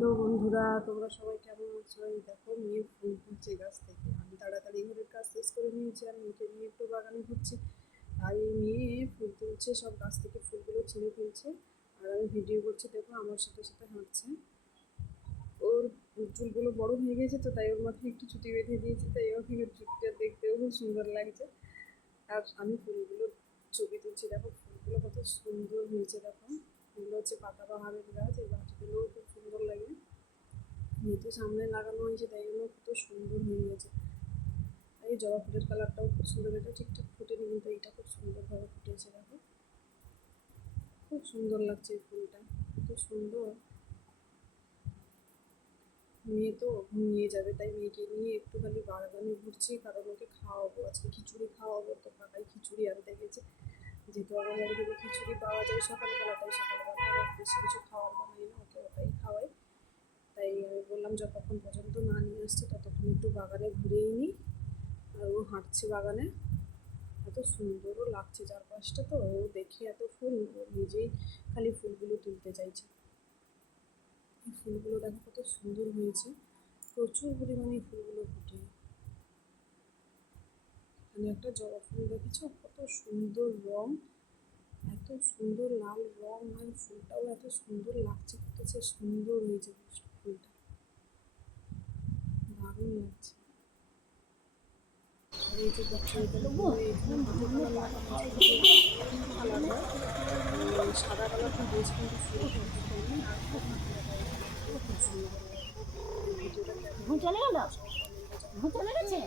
Hello বন্ধুরা, তোমরা সবাই কেমন আছো? এই দেখো মেয়ে ফুল তুলছে গাছ থেকে। আমি তাড়াতাড়ি ঘরের কাজ শেষ করে নিয়েছি আর মেয়েকে নিয়ে একটু বাগানে ঘুরছি। আর এই মেয়ে ফুল তুলছে, সব গাছ থেকে ফুলগুলো ছিঁড়ে ফেলছে আর আমি ভিডিও করছি। দেখো আমার সাথে সাথে হাঁটছে। ওর চুলগুলো বড় হয়ে গেছে তো, তাই ওর মাথায় একটু চুটি বেঁধে দিয়েছি, তাই ওকে চুটিটা দেখতেও খুব সুন্দর লাগছে। আর আমি ফুলগুলোর ছবি তুলছি। দেখো ফুলগুলো কত সুন্দর হয়েছে। দেখো এগুলো হচ্ছে পাতাবাহারের গাছ, এই গাছগুলোও খুব সুন্দর লাগে। যেহেতু সামনে লাগানো হয়েছে তাই জন্য কত সুন্দর হয়ে গেছে। এই জবা ফুলের কালারটাও খুব সুন্দর, এটা ঠিকঠাক ফুটেনি কিন্তু এটা খুব সুন্দরভাবে ফুটেছে। দেখো খুব সুন্দর লাগছে এই ফুলটা, কত সুন্দর। মেয়ে তো ঘুমিয়ে যাবে, তাই মেয়েকে নিয়ে একটুখানি বাগানে ঘুরছি, কারণ ওকে খাওয়াবো, আজকে খিচুড়ি খাওয়াবো। তো কাকাই খিচুড়ি আনতে গেছে, যেহেতু আমার বাড়ি থেকে খিচুড়ি পাওয়া যায় সকালবেলা, তাই সকালবেলা আর বেশি কিছু খাওয়ার বানাই না, ওকে ওটাই খাওয়াই। তাই আমি বললাম যতক্ষণ পর্যন্ত না নিয়ে আসছে ততক্ষণ একটু বাগানে ঘুরেই নিই। আর ও হাঁটছে বাগানে, এত সুন্দরও লাগছে চারপাশটা। তো ও দেখে এত ফুল, ও নিজেই খালি ফুলগুলো তুলতে চাইছে। এই ফুলগুলো দেখো কত সুন্দর হয়েছে, প্রচুর পরিমাণে ফুলগুলো ফুটে। এখানে একটা জবা ফুল দেখেছো, কত সুন্দর রং, এত সুন্দর লাল রং, আর ফুলটাও এত সুন্দর লাগছে, কত যে সুন্দর হয়েছে ফুলটা, দারুণ লাগছে। আর এই যে দেখো এখানে দুটো কালার লাগানো আছে, কালার হয় সাদা কালারটা হয়েছে কিন্তু ফুল কিন্তু হয়নি। আর খুব সুন্দর। ভিডিওটা কেমন চলে গেল, সবাই কমেন্টে জানাবে। চলে গেছে।